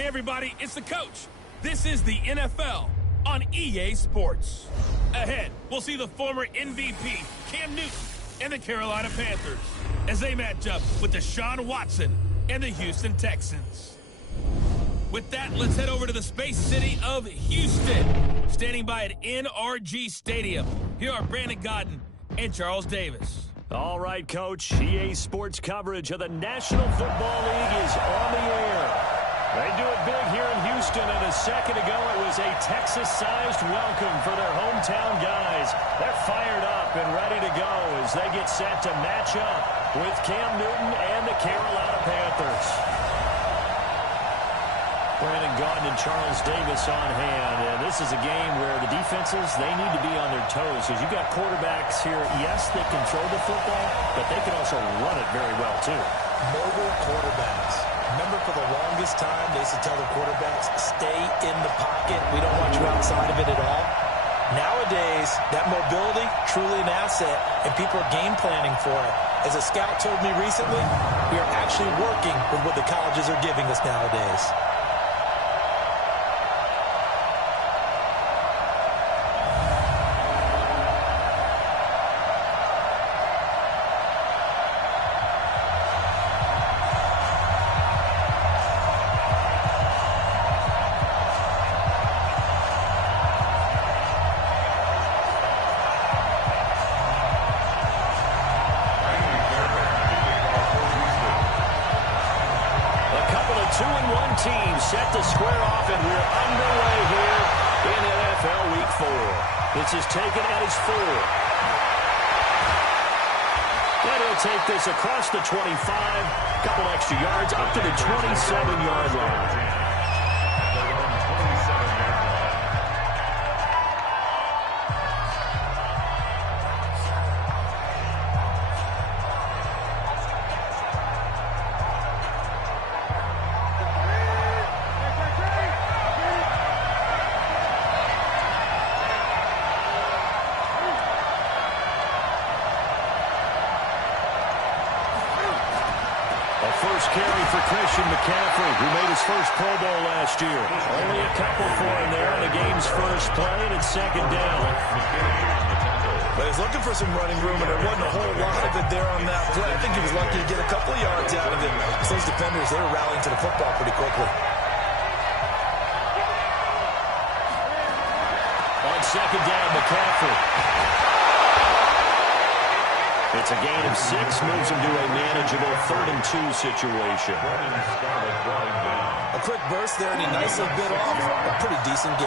Hey everybody, it's the coach. This is the NFL on EA Sports. Ahead, we'll see the former MVP, Cam Newton, and the Carolina Panthers as they match up with Deshaun Watson and the Houston Texans. With that, let's head over to the space city of Houston. Standing by at NRG Stadium, here are Brandon Godden and Charles Davis. All right, Coach. EA Sports coverage of the National Football League is on the air. They do it big here in Houston, and a second ago it was a Texas-sized welcome for their hometown guys. They're fired up and ready to go as they get set to match up with Cam Newton and the Carolina Panthers. Brandon Gaudin and Charles Davis on hand, and this is a game where the defenses, they need to be on their toes because you've got quarterbacks here, yes, they can throw the football, but they can also run it very well, too. Mobile quarterbacks. Remember, for the longest time, they used to tell the quarterbacks, stay in the pocket. We don't want you outside of it at all. Nowadays, that mobility, truly an asset, and people are game planning for it. As a scout told me recently, we are actually working with what the colleges are giving us nowadays. Teams set to square off, and we're underway here in NFL Week 4. This is taken at his 4. And he'll take this across the 25, a couple extra yards, up to the 27-yard line. Carry for Christian McCaffrey, who made his first Pro Bowl last year. Only a couple for him there on the game's first play, and it's second down. But he's looking for some running room, and there wasn't a whole lot of it there on that play. I think he was lucky to get a couple of yards out of it. So those defenders, they were rallying to the football pretty quickly. On second down, McCaffrey. It's a gain of 6, moves him to a manageable 3rd-and-2 situation. A quick burst there, and he nicely bit off a pretty decent gain.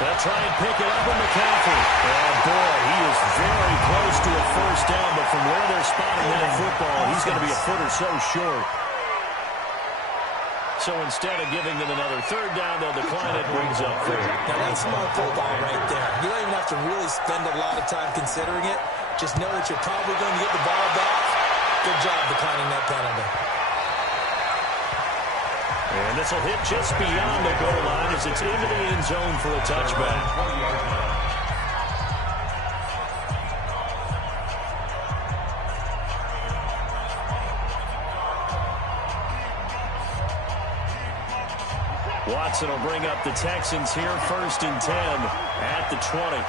They'll try and pick it up with McCaffrey. And boy, he is very close to a first down, but from where they're spotting that football, he's going to be a foot or so short. So instead of giving them another 3rd down, they'll decline it, brings up 4. Now that's smart football right there. You don't even have to really spend a lot of time considering it. Just know that you're probably going to get the ball back. Good job declining that penalty. And this will hit just beyond the goal line as it's into the end zone for a touchback. Watson will bring up the Texans here, 1st and 10 at the 20.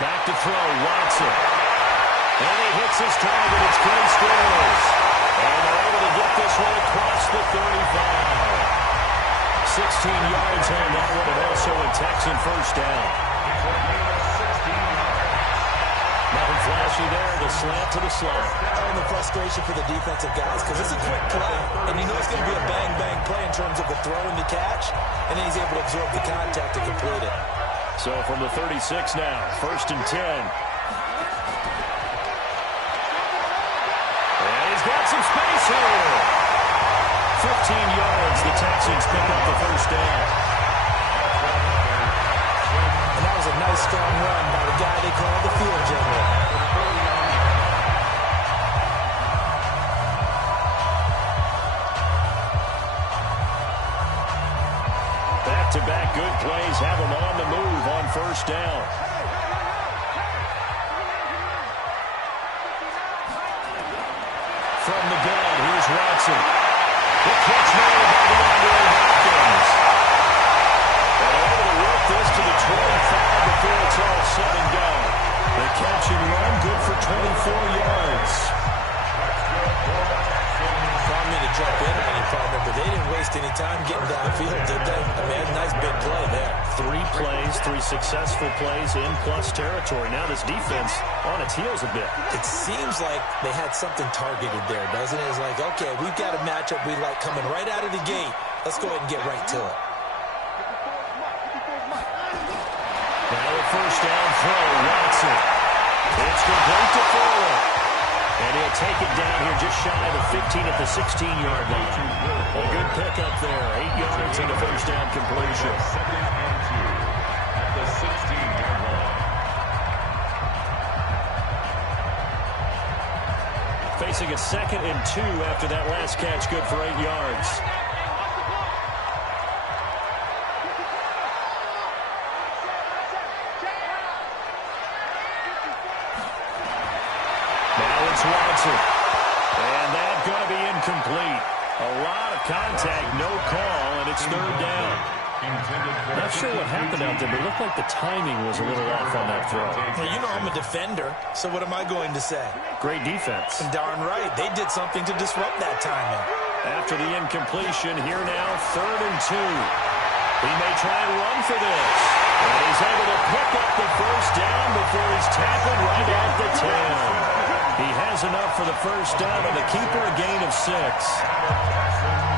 Back to throw, Watson. And he hits his target, it's Clay Squirrels. And they're able to get this one across the 35. 16 yards on that one, and also a Texan first down. Nothing flashy there, the slant to the slot. And the frustration for the defensive guys, because it's a quick play, and you know it's going to be a bang-bang play in terms of the throw and the catch, and then he's able to absorb the contact to complete it. So from the 36 now, 1st and 10. And he's got some space here. 15 yards, the Texans pick up the first down. And that was a nice, strong run by the guy they call the field general. plays have them on the move on first down. From the gun, here's Watson. The catch made by DeAndre Hopkins. And able to work this to the 25 before it's all said and done. The catch and run, good for 24 yards. Probably to jump in on you, partner, but they didn't waste any time getting downfield, did they? I mean, nice big play there. 3 plays, 3 successful plays in plus territory. Now this defense on its heels a bit. It seems like they had something targeted there, doesn't it? It's like, okay, we've got a matchup we like coming right out of the gate. Let's go ahead and get right to it. Now a first down throw, Watson. It's complete to Fuller. And he'll take it down here just shy of the 15 at the 16-yard line. A good pickup there. 8 yards and a first down completion. Second and 2 at the 16-yard line. Facing a 2nd and 2 after that last catch, good for 8 yards. Watson. And that's going to be incomplete. A lot of contact, no call, and it's 3rd down. Not sure what happened out there, but it looked like the timing was a little off on that throw. Hey, you know I'm a defender, so what am I going to say? Great defense. And darn right, they did something to disrupt that timing. After the incompletion, here now, 3rd and 2. He may try and run for this. And he's able to pick up the first down before he's tackled right at the 10. He has enough for the first down and the keeper a gain of 6.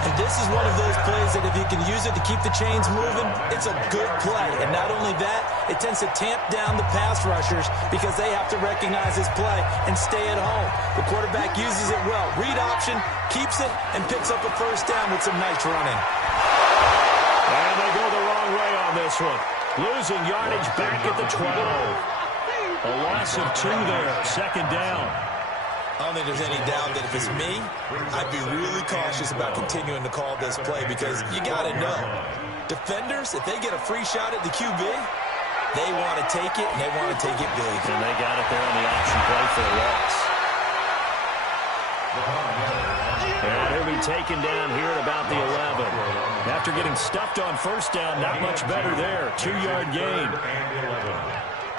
And this is one of those plays that if you can use it to keep the chains moving, it's a good play. And not only that, it tends to tamp down the pass rushers because they have to recognize this play and stay at home. The quarterback uses it well. Read option, keeps it, and picks up a first down with some nice running. And they go the wrong way on this one. Losing yardage back at the 12. A loss of 2 there, 2nd down. I don't think there's any doubt that if it's me, I'd be really cautious about continuing to call this play because you got to know, defenders, if they get a free shot at the QB, they want to take it, and they want to take it big. And they got it there on the option play for a loss. And he'll be taken down here at about the 11. After getting stuffed on first down, not much better there. 2-yard gain.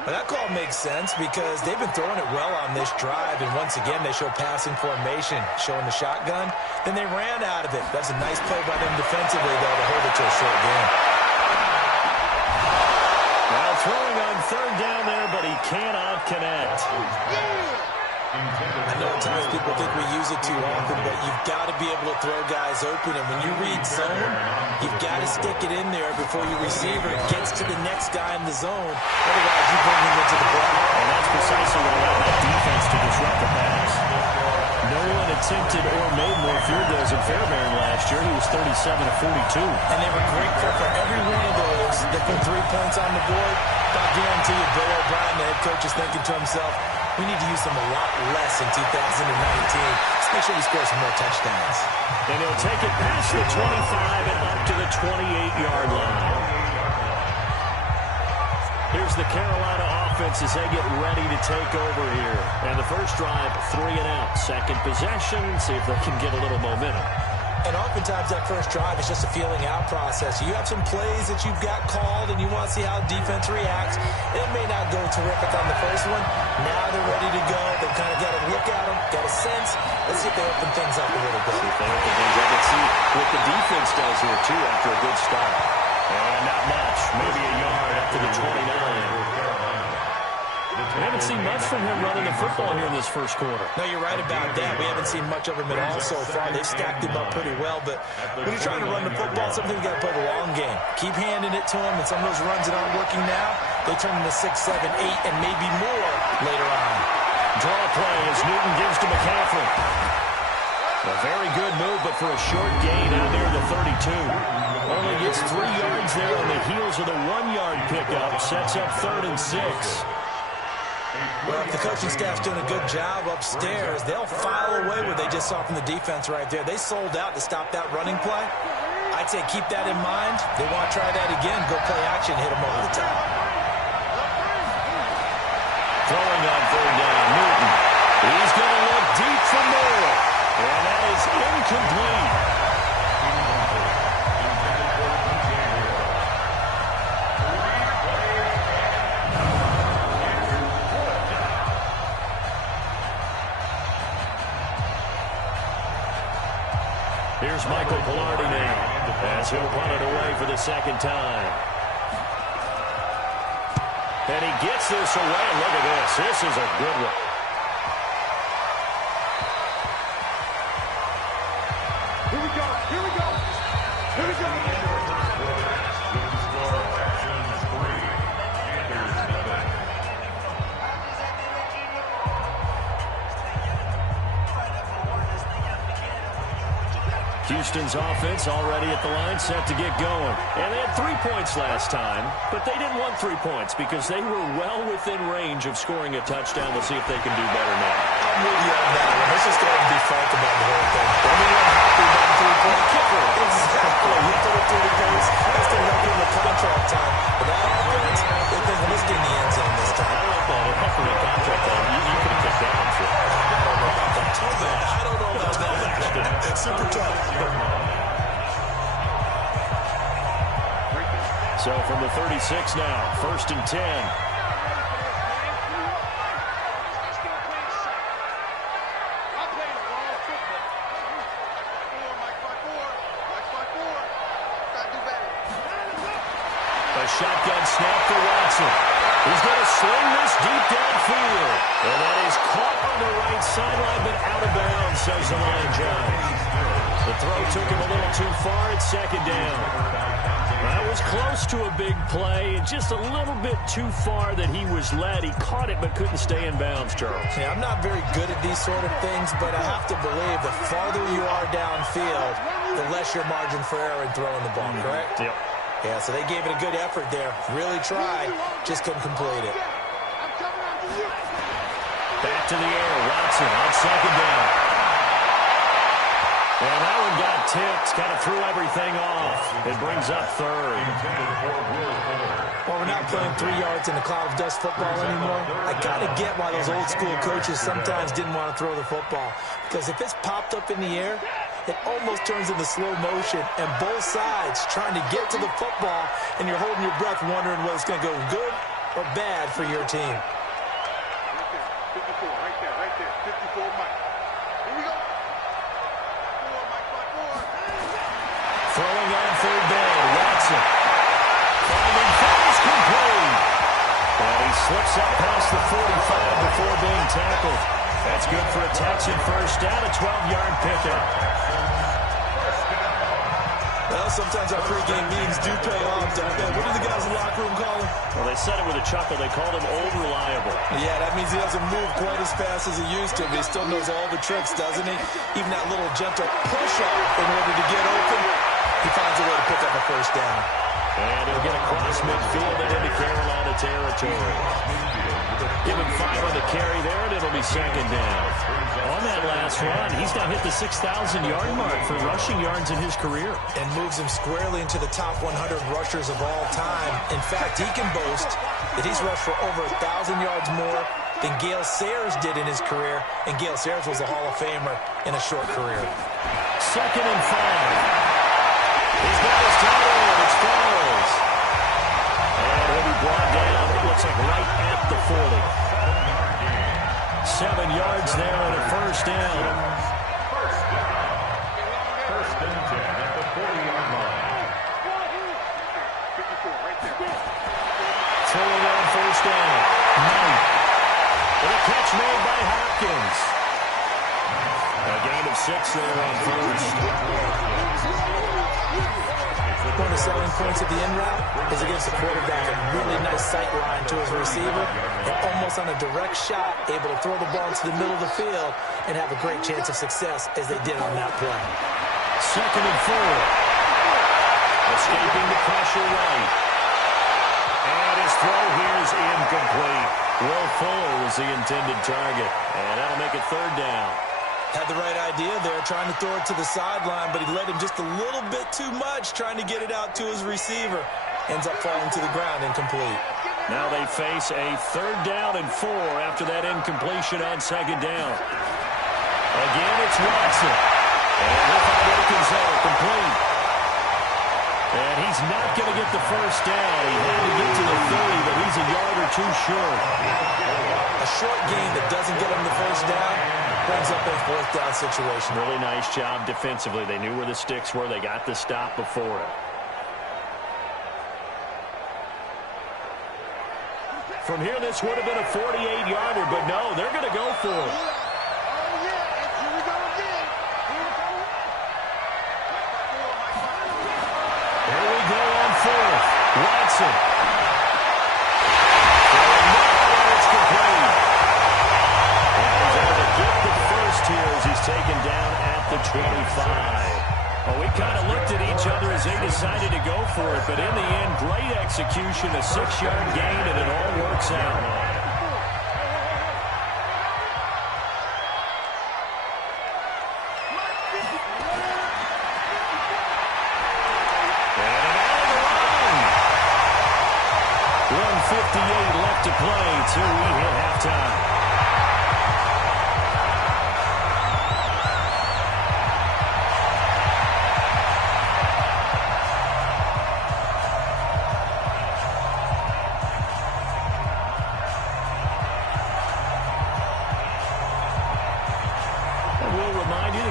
Well, that call makes sense because they've been throwing it well on this drive, and once again, they show passing formation, showing the shotgun. Then they ran out of it. That's a nice play by them defensively, though, to hold it to a short game. Now throwing on 3rd down there, but he cannot connect. I know at times people think we use it too often, but you've got to be able to throw guys open. And when you read zone, you've got to stick it in there before your receiver gets to the next guy in the zone. Otherwise, you bring him into the block. And that's precisely what allowed that defense to disrupt the pass. No one attempted or made more field goals in Fairbairn last year. He was 37 of 42. And they were grateful for every one of those. They put 3 points on the board. I guarantee you, Bill O'Brien, the head coach, is thinking to himself, we need to use them a lot less in 2019. Let's make sure we score some more touchdowns. And he'll take it past the 25 and up to the 28-yard line. Here's the Carolina offense as they get ready to take over here. And the first drive, 3 and out. Second possession, see if they can get a little momentum. And oftentimes that first drive is just a feeling out process. You have some plays that you've got called and you want to see how defense reacts. It may not go terrific on the first one. Now they're ready to go. They've kind of got to look at them, got a sense. Let's see if they open things up a little bit. See if they open things up and see what the defense does here, too, after a good start. And not much. Maybe a yard up to the 29. We haven't seen much from him running the football here in this first quarter. No, you're right about that. We haven't seen much of him at all so far. They've stacked him up pretty well, but when you're trying to run the football, something you got to play the long game. Keep handing it to him, and some of those runs that aren't working now, they turn into 6, 7, 8, and maybe more later on. Draw play as Newton gives to McCaffrey. A very good move, but for a short gain out near the 32. Only gets 3 yards there on the heels of the 1-yard pickup. Sets up 3rd and 6. Well, if the coaching staff's doing a good job upstairs, they'll file away what they just saw from the defense right there. They sold out to stop that running play. I I'd say keep that in mind. They want to try that again. Go play action, hit them over the top. Throwing on third down, Newton. He's going to look deep for more. And that is incomplete. Here's Michael Pilardi now, as he'll punt it away for the second time. And he gets this away. Look at this. This is a good one. Here we go. Here we go. Here we go. Houston's offense already at the line, set to get going. And they had 3 points last time, but they didn't want 3 points because they were well within range of scoring a touchdown. We'll see if they can do better now. I'm with you on that one. Let's just go ahead and be frank about the whole thing. Everyone happy about the 3-point kicker. Exactly. You put it through the base. That's the record in the contract time. But that offense, they think, let's get in the end zone this time. I like that. If that's the contract time, you could have kicked that one, sure. I don't know about that. It's super tough. So from the 36 now, 1st and 10. A shotgun snap for Watson. He's going to sling this deep downfield. And that is caught on the right sideline, but out of bounds, says the line judge. The throw took him a little too far at second down. That was close to a big play, and just a little bit too far that he was led. He caught it but couldn't stay in bounds, Charles. Yeah, I'm not very good at these sort of things, but I have to believe the farther you are downfield, the less your margin for error in throwing the ball, correct? Yep. Yeah, so they gave it a good effort there. Really tried, just couldn't complete it. Back to the air, Watson on second down. And that one got tipped, kind of threw everything off. It brings up third. Well, we're not playing 3 yards in a cloud of dust football anymore. I kind of get why those old school coaches sometimes didn't want to throw the football. Because if it's popped up in the air, it almost turns into slow motion. And both sides trying to get to the football, and you're holding your breath wondering whether it's going to go good or bad for your team. 54, right there, right there. 54, Mike. Here we go. Throwing on third down, Watson. Finding throws complete. And he slips up past the 45 before being tackled. That's good for a Texan first down, a 12-yard pickup. Well, sometimes our pregame meetings do pay off, don't they? What do the guys in the locker room call him? Well, they said it with a chuckle. They called him Old Reliable. Yeah, that means he doesn't move quite as fast as he used to, but he still knows all the tricks, doesn't he? Even that little gentle push-up in order to get open, he finds a way to pick up a first down. And he'll get across midfield and into Carolina territory. Give him 5 on the carry there, and it'll be second down. On that last run, he's now hit the 6,000-yard mark for rushing yards in his career. And moves him squarely into the top 100 rushers of all time. In fact, he can boast that he's rushed for over 1,000 yards more than Gale Sayers did in his career. And Gale Sayers was a Hall of Famer in a short career. Second and 5. He's got his tight end. It's Flowers. And he'll be brought down, it looks like right at the 40. 7 yards there and a first down. First and 10 at the 40-yard line. Throwing on first down. Knight. And a catch made by Hopkins. A gain of 6 there on first. One of the selling points of the in route is against the quarterback, a really nice sight line to his receiver, and almost on a direct shot, able to throw the ball into the middle of the field and have a great chance of success as they did on that play. Second and 4. Escaping the pressure right. And his throw here is incomplete. Will Fuller was the intended target, and that'll make it third down. Had the right idea there, trying to throw it to the sideline, but he led him just a little bit too much, trying to get it out to his receiver. Ends up falling to the ground, incomplete. Now they face a 3rd down and 4 after that incompletion on 2nd down. Again, it's Watson. And without Arkansas, complete. And he's not going to get the 1st down. He had to get to the 30, but he's a yard or 2 short. A short gain that doesn't get him the 1st down brings up a 4th down situation. Really nice job defensively. They knew where the sticks were. They got the stop before it. From here, this would have been a 48-yarder, but no, they're going to go for it. Here we go on 4th. Watson. It's complete. And he's able to get the 1st here as he's taken down at the 25. Well, we kind of looked at each other as they decided to go for it, but in the end, great execution, a 6-yard gain, and it all works out. And out of the run. 1:58 left to play till we hit halftime.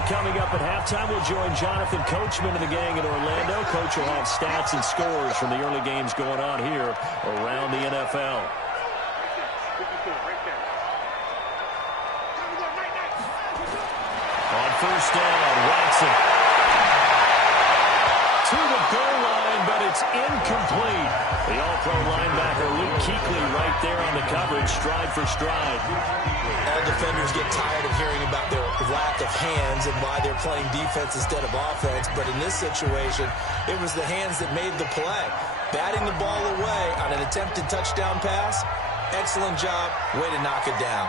Coming up at halftime, we'll join Jonathan Coachman and the gang in Orlando. Coach will have stats and scores from the early games going on here around the NFL. On 1st down, Watson. To the goal line, but it's incomplete. The all-pro linebacker Luke Kuechly right there on the coverage, stride for stride. All defenders get tired of hearing about their lack of hands and why they're playing defense instead of offense. But in this situation, it was the hands that made the play. Batting the ball away on an attempted touchdown pass. Excellent job. Way to knock it down.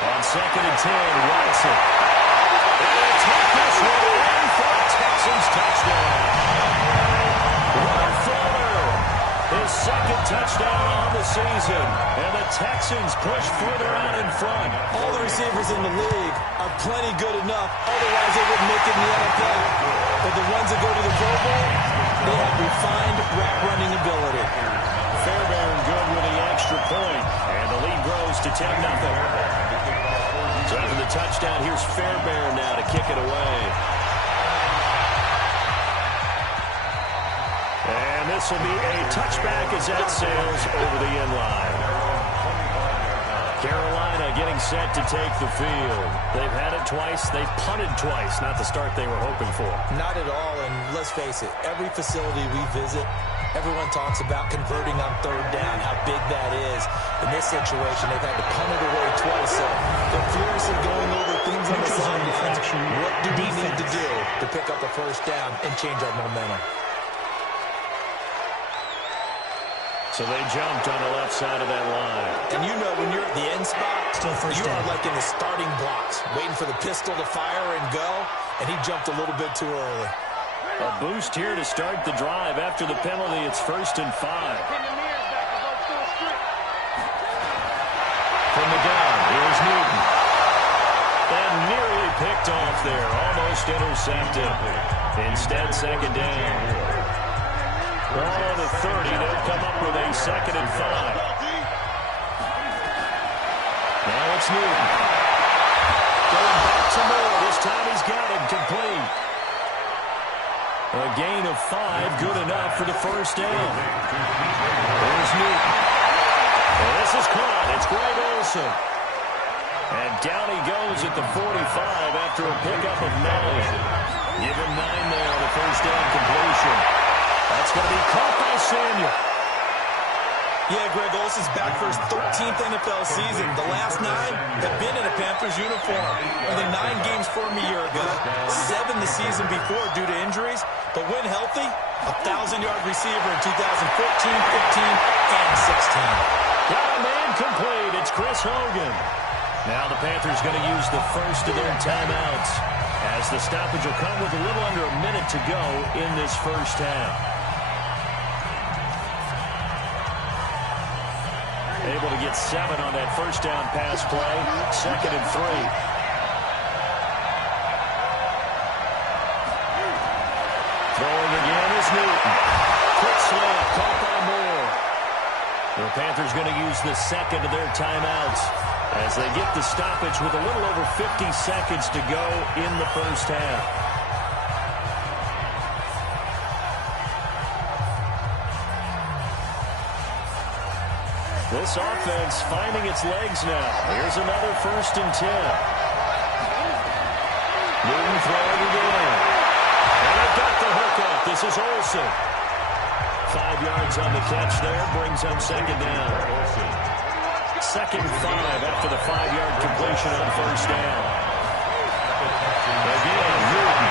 On 2nd and 10, Watson. They're going to take this one in for a Texans touchdown. Will Fuller, his 2nd touchdown on the season. And the Texans push further out in front. All the receivers in the league are plenty good enough. Otherwise, they wouldn't make it in the NFL. But the ones that go to the Pro Bowl, they have refined route running ability. Fairbairn good with the extra point. And the lead grows to 10-0. So after the touchdown, here's Fairbairn now to kick it away. And this will be a touchback as that sails over the end line. Carolina getting set to take the field. They've had it twice. They've punted twice. Not the start they were hoping for. Not at all, and let's face it, every facility we visit, everyone talks about converting on 3rd down, how big that is. In this situation, they've had to punt it away twice, so they're furiously going over things on the sidelines. What do we need to do to pick up a 1st down and change our momentum? So they jumped on the left side of that line. And you know when you're at the end spot, you are like in the starting blocks, waiting for the pistol to fire and go, and he jumped a little bit too early. A boost here to start the drive. After the penalty, it's 1st and 5. From the gun, here's Newton. And nearly picked off there, almost intercepted. Instead, 2nd down. Ball on the 30, they'll come up with a 2nd and 5. Now it's Newton. Going back to Moore. This time he's got him complete. A gain of 5, good enough for the 1st down. There's Newton. And this is caught. It's Greg Olsen. And down he goes at the 45 after a pickup of 9. Give him 9 there on the 1st down completion. That's going to be caught by Samuel. Yeah, Greg Olsen's back for his 13th NFL season. The last 9 have been in a Panthers uniform. Only 9 games for him a year ago. 7 the season before due to injuries. But when healthy, a 1,000-yard receiver in 2014, 15, and 16. Got a man complete. It's Chris Hogan. Now the Panthers going to use the first of their timeouts, as the stoppage will come with a little under a minute to go in this first half. Able to get 7 on that first down pass play. 2nd and 3. Throwing again is Newton. Quick slant, caught by Moore. The Panthers going to use the second of their timeouts as they get the stoppage with a little over 50 seconds to go in the first half. This offense finding its legs now. Here's another 1st and 10. Newton throwing again. And they've got the hook up. This is Olsen. 5 yards on the catch there. Brings up 2nd down. 2nd and 5 after the 5-yard completion on 1st down. Again, Newton.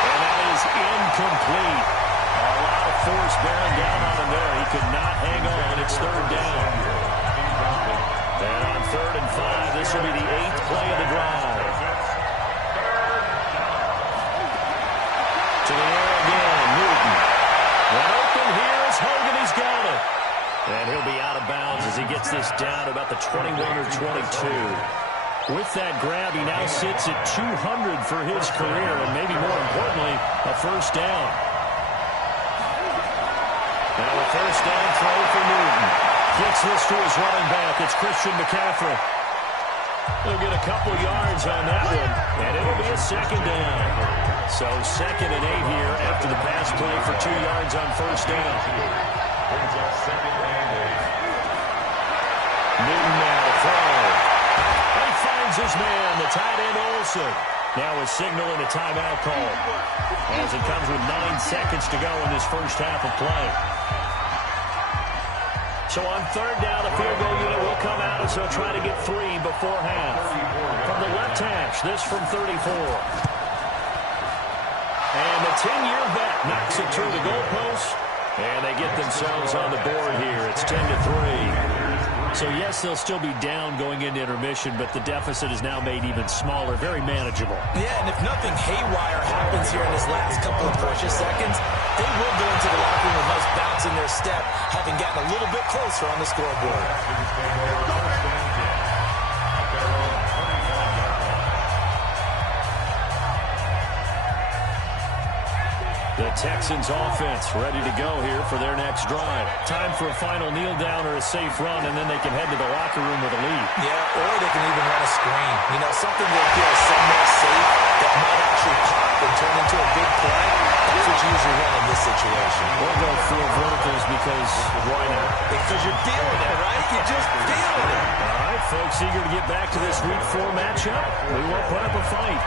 And that is incomplete. A lot of force bearing down on him there. He could not hang on. It's 3rd down. And on 3rd and 5, this will be the 8th play of the drive. To the air again, Newton. One open here is Hogan. He's got it. And he'll be out of bounds as he gets this down to about the 21 or 22. With that grab, he now sits at 200 for his career, and maybe more importantly, a 1st down. Now a 1st down throw for Newton. Gets this to his running back. It's Christian McCaffrey. He'll get a couple yards on that one, and it'll be a 2nd down. So 2nd and 8 here after the pass play for 2 yards on 1st down. Newton now to throw. He finds his man, the tight end Olsen. Now a signal and a timeout call, as it comes with 9 seconds to go in this first half of play. So on 3rd down, the field goal unit will come out as they'll try to get 3 before half. From the left hash, this from 34. And the 10-year vet knocks it through the goalpost, and they get themselves on the board here. It's 10-3. So, yes, they'll still be down going into intermission, but the deficit is now made even smaller, very manageable. Yeah, and if nothing haywire happens here in this last couple of precious seconds, they will go into the locker room with a nice bounce in their step, having gotten a little bit closer on the scoreboard. The Texans offense ready to go here for their next drive. Time for a final kneel down or a safe run, and then they can head to the locker room with a lead. Yeah, or they can even run a screen. You know, something that feels somewhat safe that might actually pop and turn into a big play. That's what you usually run in this situation. We'll go 4 verticals because why not? Because you're feeling it, right? You're just feeling it. All right, folks, eager to get back to this Week 4 matchup. We won't put up a fight.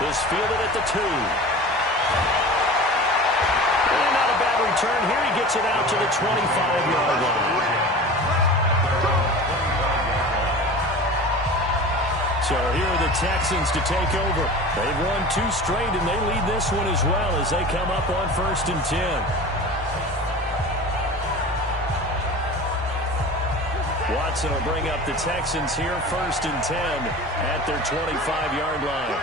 Is fielded at the 2. And not a bad return here. He gets it out to the 25-yard line. So here are the Texans to take over. They've won 2 straight, and they lead this one as well as they come up on 1st and 10. Watson will bring up the Texans here, 1st and 10 at their 25-yard line.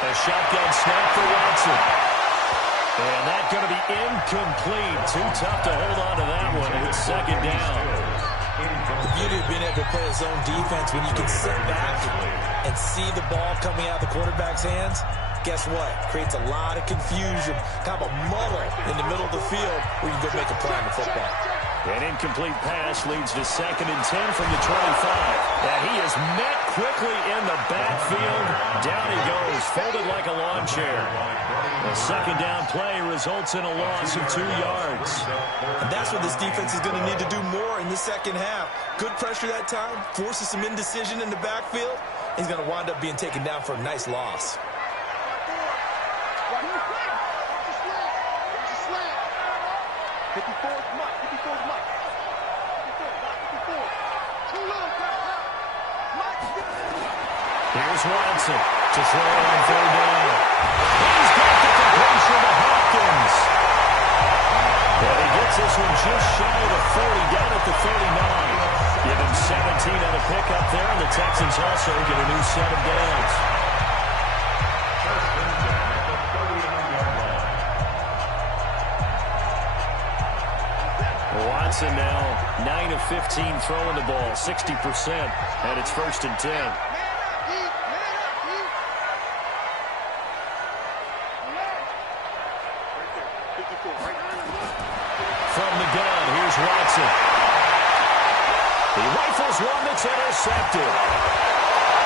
A shotgun snap for Watson. And that's going to be incomplete. Too tough to hold on to that one. It's 2nd down. The beauty of being able to play a zone defense when you can sit back and see the ball coming out of the quarterback's hands, guess what? Creates a lot of confusion, kind of a muddle in the middle of the field where you can go make a play on the football. An incomplete pass leads to 2nd and 10 from the 25. And he is met quickly in the backfield. Down he goes, folded like a lawn chair. The 2nd down play results in a loss of 2 yards. And that's what this defense is going to need to do more in the second half. Good pressure that time, forces some indecision in the backfield. He's going to wind up being taken down for a nice loss. Here's Watson to throw on third down. He's got the completion to Hopkins. And he gets this one just shy of the 40, down at the 39. Give him 17 on a pickup there, and the Texans also get a new set of downs. Watson now 9 of 15 throwing the ball, 60%, and it's 1st and 10. From the gun, here's Watson. He rifles one that's intercepted.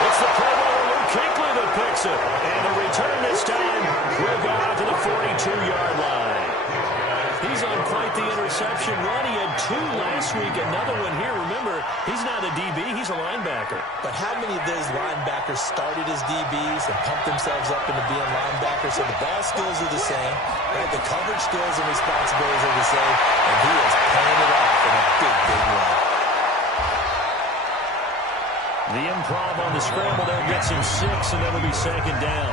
It's the Pro Bowler Luke Kuechly that picks it. And the return this time will go out to the 42-yard line. He's on quite the interception run. He had 2 last week, another one here. Remember, he's not a DB, he's a linebacker. But how many of those linebackers started as DBs and pumped themselves up into being linebackers? So the ball skills are the same, right? The coverage skills and responsibilities are the same, and he is paying it off in a big, big way. The improv on the scramble there gets him 6, and that'll be 2nd down.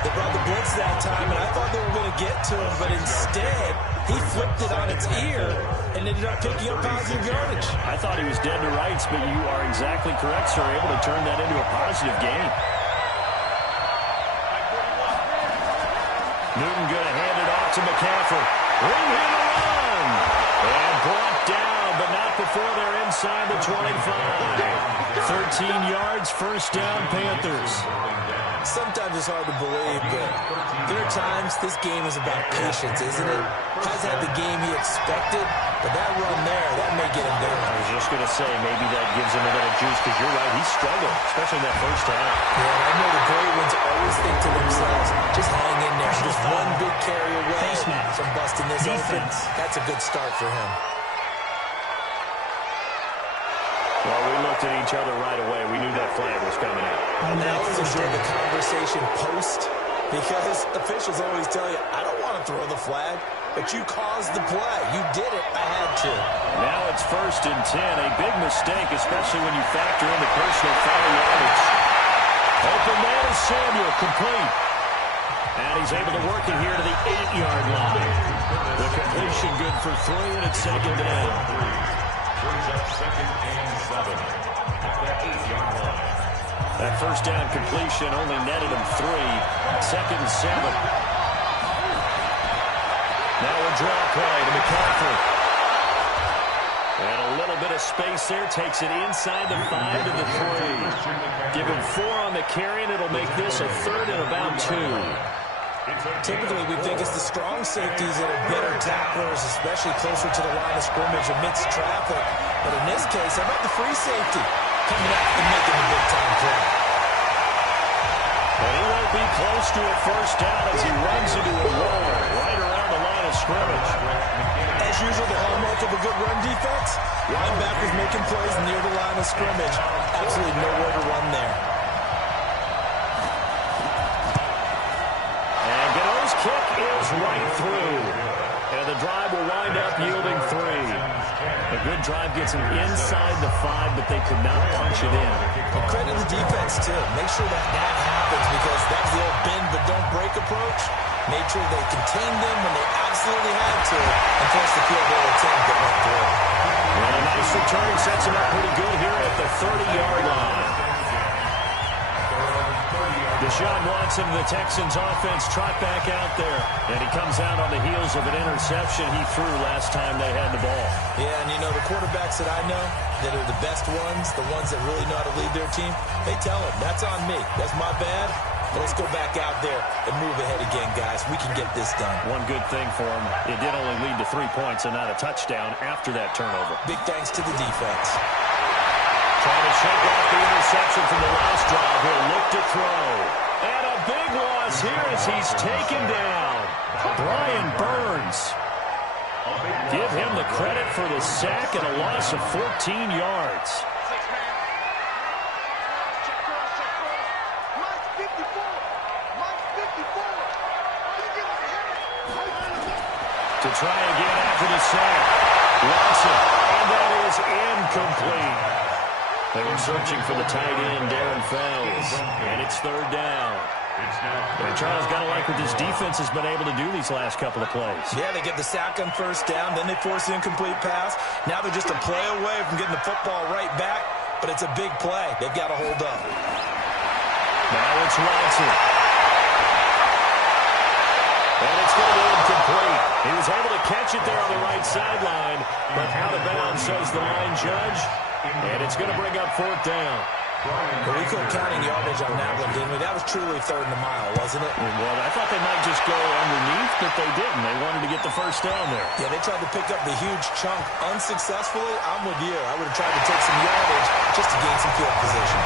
They brought the blitz that time, and I thought they were going to get to him, but instead, he flipped it on its ear and ended up picking up positive yardage. I thought he was dead to rights, but you are exactly correct, sir. Able to turn that into a positive gain. Newton going to hand it off to McCaffrey. Ring him a run. And brought down, but not before they're inside the 25. 13 yards, 1st down, Panthers. Sometimes it's hard to believe, but there are times this game is about patience, isn't it? Has had the game he expected, but that run there, that may get him down. I was just going to say, maybe that gives him a little juice, because you're right, he struggled, especially in that 1st half. Yeah, and I know the great ones always think to themselves, just hang in there. Just one big carry away from busting this open. That's a good start for him. Well, we looked at each other right away. We knew that flag was coming out. And I always enjoy the conversation post, because officials always tell you, I don't want to throw the flag, but you caused the play. You did it. I had to. Now it's 1st and 10. A big mistake, especially when you factor in the personal foul yardage. Open man is Samuel, complete. And he's able to work it here to the 8-yard line. The completion good for 3, and it's 2nd down. Brings up 2nd and 7 at the 8-yard line. That 1st down completion only netted him 3. 2nd and 7. Now a draw play to McCaffrey. And a little bit of space there. Takes it inside the 5 to the 3. Give him 4 on the carry, and it'll make this a 3rd and about 2. Typically, we think it's the strong safeties that are better tacklers, especially closer to the line of scrimmage amidst traffic. But in this case, how about the free safety coming out and making the big-time play? And he won't be close to a 1st down as he runs into a wall right around the line of scrimmage. As usual, the hallmark of a good run defense, linebackers making plays near the line of scrimmage. Absolutely nowhere to run there. Kick is right through. And the drive will wind up yielding 3. A good drive gets them inside the 5, but they could not punch it in. And credit the defense, too. Make sure that happens, because that was the old bend but don't break approach. Made sure they contained them when they absolutely had to, and forced the field goal attempt that went through. And a nice return sets him up pretty good here at the 30-yard line. Deshaun Watson and the Texans offense trot back out there. And he comes out on the heels of an interception he threw last time they had the ball. Yeah, and you know, the quarterbacks that I know that are the best ones, the ones that really know how to lead their team, they tell them, that's on me. That's my bad. But let's go back out there and move ahead again, guys. We can get this done. One good thing for him, it did only lead to 3 points and not a touchdown after that turnover. Big thanks to the defense. Trying to shake off the interception from the last drive. He'll look to throw. And a big loss here as he's taken down. Brian Burns. Give him the credit for the sack and a loss of 14 yards. To try again after the sack. Watson, and that is incomplete. They were searching for the tight end, Darren Fells, and it's third down. And Charles, got to like what this defense has been able to do these last couple of plays. Yeah, they get the sack on first down, then they force the incomplete pass. Now they're just a play away from getting the football right back, but it's a big play. They've got to hold up. Now it's Watson. And it's going to be incomplete. He was able to catch it there on the right sideline, but out of bounds, says the line judge. And it's going to bring up fourth down. But we couldn't counting yardage on that one, didn't we? That was truly third and a mile, wasn't it? Well, I thought they might just go underneath, but they didn't. They wanted to get the first down there. Yeah, they tried to pick up the huge chunk unsuccessfully. I'm with you. I would have tried to take some yardage just to gain some field position.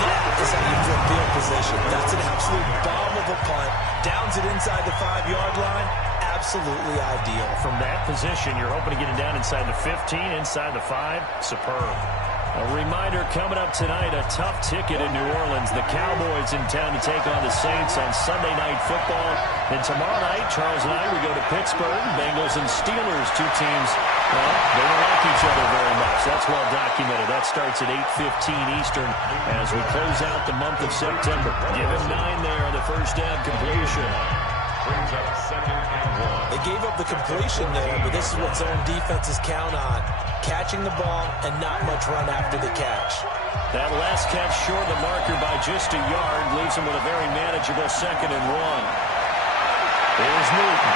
That is how you flip field position. That's an absolute bomb of a punt. Downs it inside the 5-yard line. Absolutely ideal. From that position, you're hoping to get it down inside the 15, inside the 5. Superb. A reminder coming up tonight, a tough ticket in New Orleans. The Cowboys in town to take on the Saints on Sunday Night Football. And tomorrow night, Charles and I, we go to Pittsburgh. Bengals and Steelers, two teams, well, they don't like each other very much. That's well documented. That starts at 8:15 Eastern as we close out the month of September. Give him 9 there on the first down completion. Brings up 2nd and 1. They gave up the completion there, but this is what zone defenses count on. Catching the ball and not much run after the catch. That last catch short of the marker by just a yard leaves him with a very manageable 2nd and 1. Here's Newton.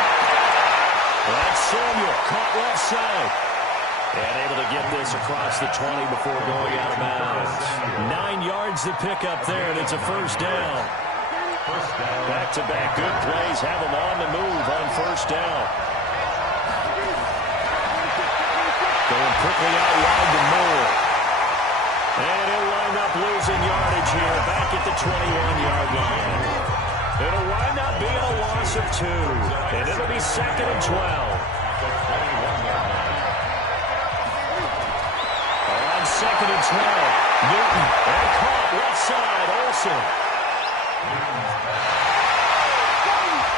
That's Samuel, caught left side. And able to get this across the 20 before going out of bounds. 9 yards to pick up there, and it's a first down. Back-to-back good plays have him on the move on first down. Going quickly out wide to Moore. And he'll wind up losing yardage here back at the 21-yard line. It'll wind up being a loss of 2. And it'll be 2nd and 12. On 2nd and 12, Newton. And caught left side, Olsen.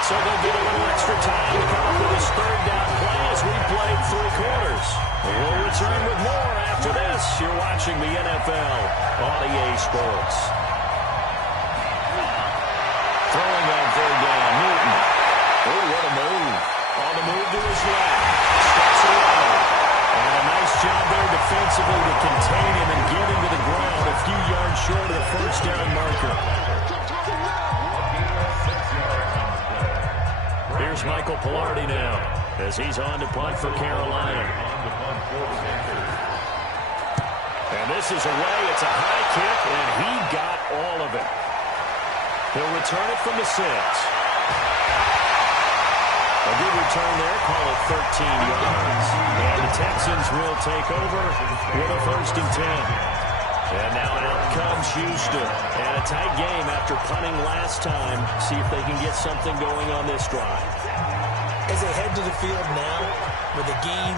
So they'll get a little extra time to come up with his third down play as we played 3 quarters. We'll return with more after this. You're watching the NFL on EA Sports. Throwing on third down, Newton. Oh, what a move. On the move to his left. Steps around. And a nice job there defensively to contain him and get him to the ground a few yards short of the first down marker. Here's Michael Pilardi now as he's on to punt for Carolina. And this is away. It's a high kick, and he got all of it. He'll return it from the 6. A good return there. Call it 13 yards. And the Texans will take over with a 1st and 10. And now out comes Houston. And a tight game after punting last time. See if they can get something going on this drive. As they head to the field now, with the game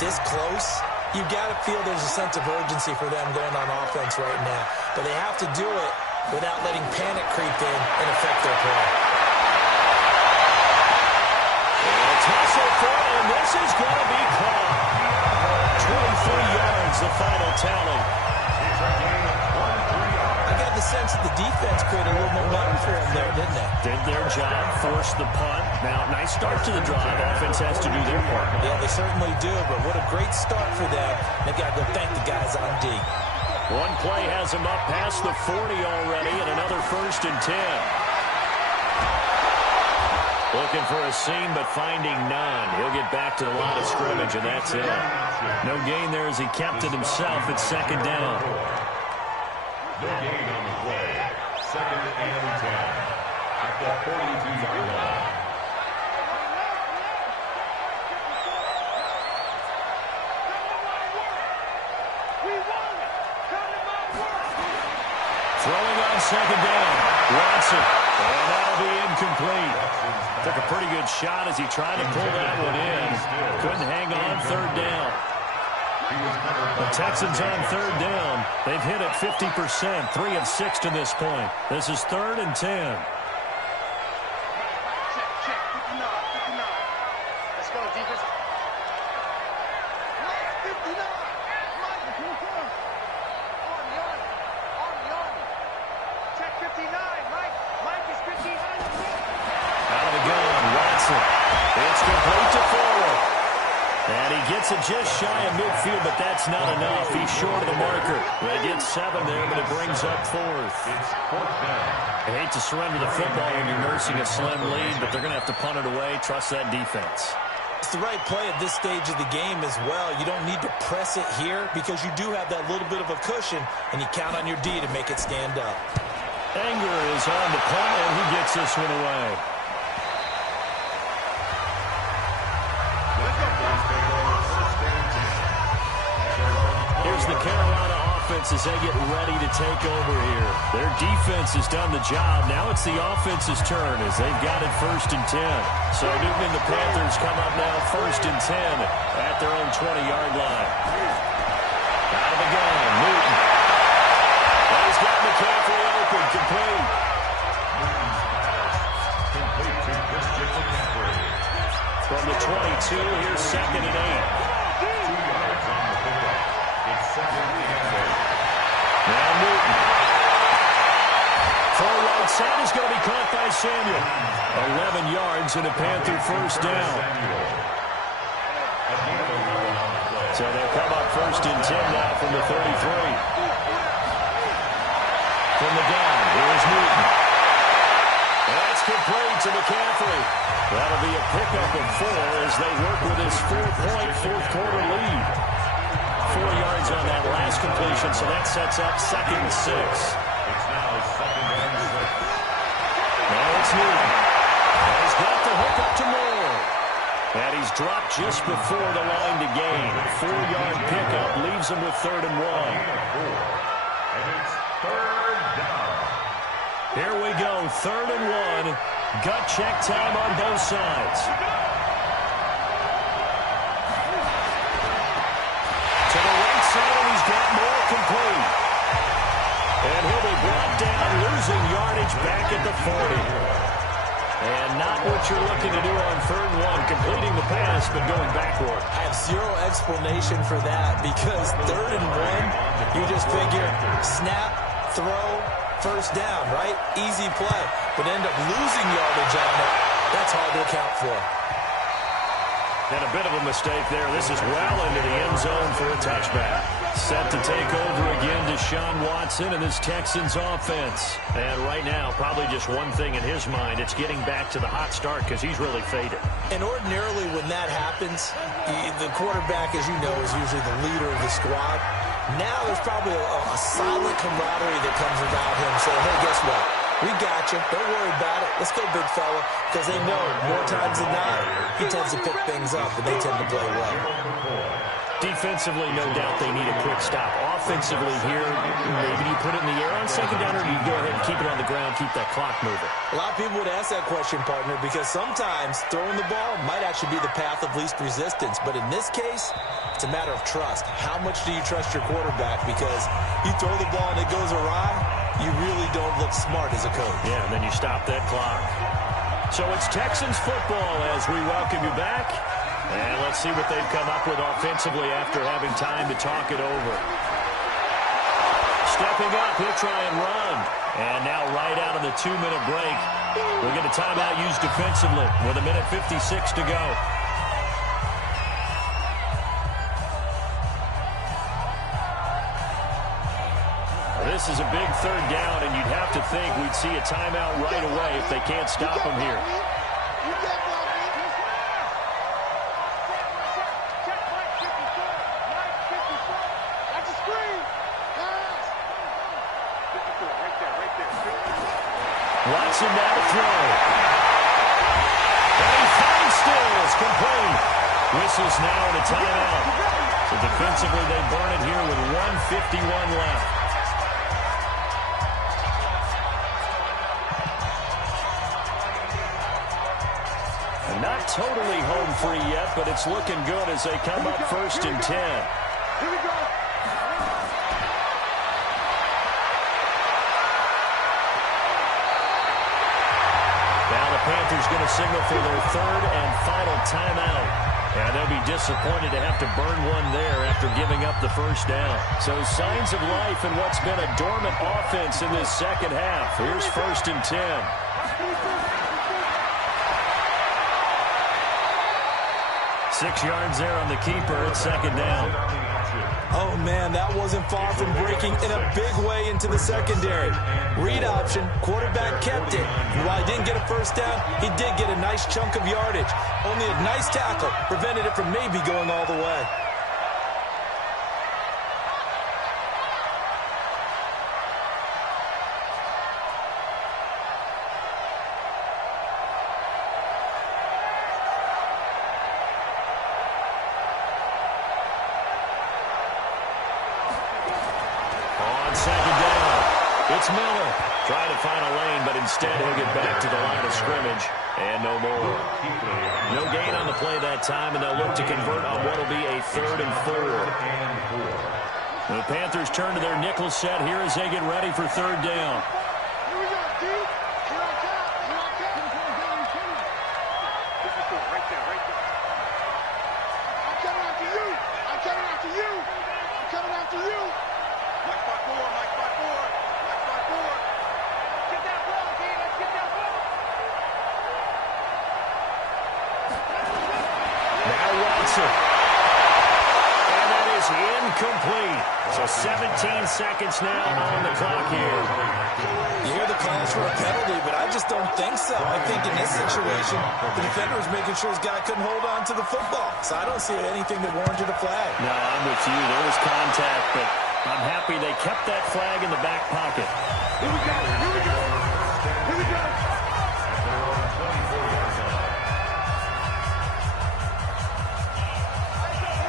this close, you've got to feel there's a sense of urgency for them going on offense right now. But they have to do it without letting panic creep in and affect their play. And a tussle for it, and this is going to be caught. 23 yards, the final tally. I got the sense that the defense created a little momentum for them there, didn't they? Did their job, forced the punt. Now, nice start to the drive. Offense has to do their part. Yeah, they certainly do, but what a great start for them. They've got to go thank the guys on D. One play has him up past the 40 already, and another 1st and 10. Looking for a seam, but finding none. He'll get back to the line of scrimmage, and that's it. No gain there as he kept it himself at 2nd down. No gain on the play. 2nd and 10 at the 42-yard line. Throwing on 2nd down. Watson. And that'll be incomplete. Took a pretty good shot as he tried to pull that one in. Couldn't hang on 3rd down. The Texans on 3rd down. They've hit it 50%, 3 of 6 to this point. This is 3rd and 10. Check, 59, 59. Let's go, defense. 59. Gets it just shy of midfield, but that's not enough. He's short of the marker. They get 7 there, but it brings up 4th. I hate to surrender the football when you're nursing a slim lead, but they're going to have to punt it away. Trust that defense. It's the right play at this stage of the game as well. You don't need to press it here because you do have that little bit of a cushion, and you count on your D to make it stand up. Anger is on the punt, and he gets this one away. Here's the Carolina offense as they get ready to take over here. Their defense has done the job. Now it's the offense's turn as they've got it 1st and 10. So Newton and the Panthers come up now 1st and 10 at their own 20-yard line. Out of the gun, Newton. And he's got McCaffrey open, complete. From the 22, here's 2nd and 8. 2 yards on the pickup. It's 2nd and 8. Now Newton. Far right side is going to be caught by Samuel. 11 yards and a Panther 1st down. So they'll come up 1st and 10 now from the 33. From the gun, here's Newton. That's complete to McCaffrey. That'll be a pickup of 4 as they work with his 4-point fourth-quarter lead. 4 yards on that last completion, so that sets up 2nd and 6. It's now 2nd and 6. Now it's Newton. He's got the hook up to Moore. And he's dropped just before the line to gain. 4-yard pickup leaves him with 3rd and 1. And it's 3rd down. Here we go, 3rd and 1. Gut check time on both sides. To the right side, and he's got more complete. And he'll be brought down, losing yardage back at the 40. And not what you're looking to do on 3rd and 1, completing the pass, but going backward. I have zero explanation for that because 3rd and 1, you just figure snap, throw, 1st down, right? Easy play. But end up losing yardage on it. That's hard to account for. And a bit of a mistake there. This is well into the end zone for a touchback. Set to take over again, Deshaun Watson and this Texans offense. And right now, probably just one thing in his mind. It's getting back to the hot start because he's really faded. And ordinarily when that happens, the quarterback, as you know, is usually the leader of the squad. Now there's probably a silent camaraderie that comes about him saying, hey, guess what? We got you. Don't worry about it. Let's go, big fella. Because they know more times than not, he tends to pick things up, and they tend to play well. Defensively, no doubt they need a quick stop. Offensively here, maybe you put it in the air on 2nd down, or do you go ahead and keep it on the ground, keep that clock moving? A lot of people would ask that question, partner, because sometimes throwing the ball might actually be the path of least resistance. But in this case, it's a matter of trust. How much do you trust your quarterback? Because you throw the ball and it goes awry, you really don't look smart as a coach. Yeah, and then you stop that clock. So it's Texans football as we welcome you back. And let's see what they've come up with offensively after having time to talk it over. Stepping up, he'll try and run. And now right out of the 2-minute break, we'll get a timeout used defensively with 1:56 to go. This is a big 3rd down, and you'd have to think we'd see a timeout right away if they can't stop him here. Watson now to throw. And he finds Stills, complete. Whistles now in a timeout. So defensively, they burn it here with 1:51 left. And not totally home free yet, but it's looking good as they come up 1st and 10. Here we go. Panthers going to signal for their 3rd and final timeout. And they'll be disappointed to have to burn one there after giving up the 1st down. So signs of life in what's been a dormant offense in this 2nd half. Here's 1st and 10. 6 yards there on the keeper. It's second down. Oh, man, that wasn't far from breaking in a big way into the secondary. Read option, quarterback kept it. And while he didn't get a first down, he did get a nice chunk of yardage. Only a nice tackle prevented it from maybe going all the way. It's Miller trying to find a lane, but instead he'll get back to the line of scrimmage and no more. No gain on the play that time, and they'll look to convert on what will be a 3rd and 4. The Panthers turn to their nickel set here as they get ready for 3rd down. And that is incomplete. So 17 seconds now on the clock here. You hear the calls for a penalty, but I just don't think so. I think in this situation, the defender was making sure his guy couldn't hold on to the football. So I don't see anything that warranted a flag. No, I'm with you. There was contact, but I'm happy they kept that flag in the back pocket. Here we go. Here we go. Here we go.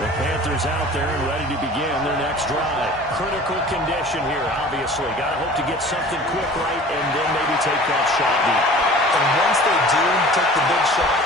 The Panthers out there and ready to begin their next drive. Critical condition here, obviously. Got to hope to get something quick right and then maybe take that shot deep. And once they do take the big shot,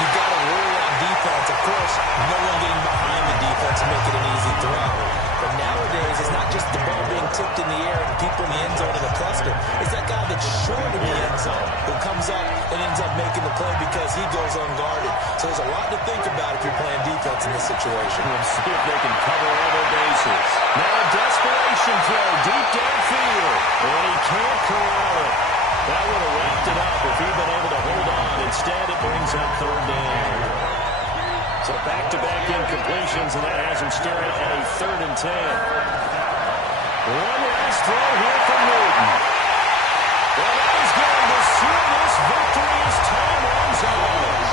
you've got to worry on defense. Of course, no one getting behind the defense and make it an easy throw. But nowadays, it's not just the ball being tipped in the air and people in the end zone in a cluster. It's that guy that's short of the end zone who comes up and ends up making the play because he goes unguarded. So there's a lot to think about if you're playing defense in this situation. We'll see if they can cover all their bases. Now a desperation throw deep downfield. And he can't corral it. That would have wrapped it up if he'd been able to hold on. Instead, it brings up 3rd down. So back-to-back incompletions, and that has him staring at a 3rd and 10. One last throw here from Newton. Well, that is going to seal this victory as time runs out.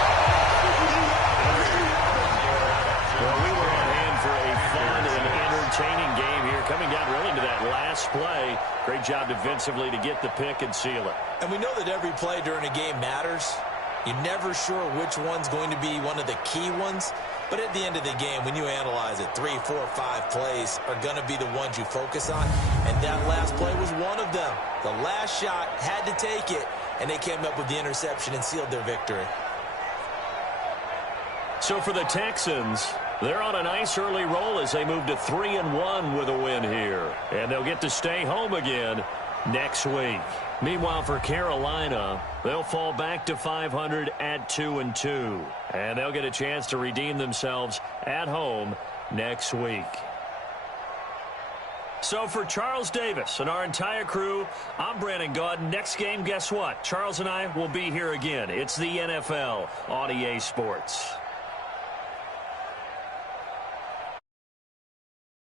Well, we were on hand for a fun and entertaining game here, coming down really to that last play. Great job defensively to get the pick and seal it. And we know that every play during a game matters. You're never sure which one's going to be one of the key ones. But at the end of the game, when you analyze it, 3, 4, 5 plays are going to be the ones you focus on. And that last play was one of them. The last shot had to take it, and they came up with the interception and sealed their victory. So for the Texans, they're on a nice early roll as they move to 3-1 with a win here. And they'll get to stay home again next week. Meanwhile, for Carolina, they'll fall back to 500 at 2-2. And they'll get a chance to redeem themselves at home next week. So for Charles Davis and our entire crew, I'm Brandon Gaudin. Next game, guess what? Charles and I will be here again. It's the NFL on EA Sports.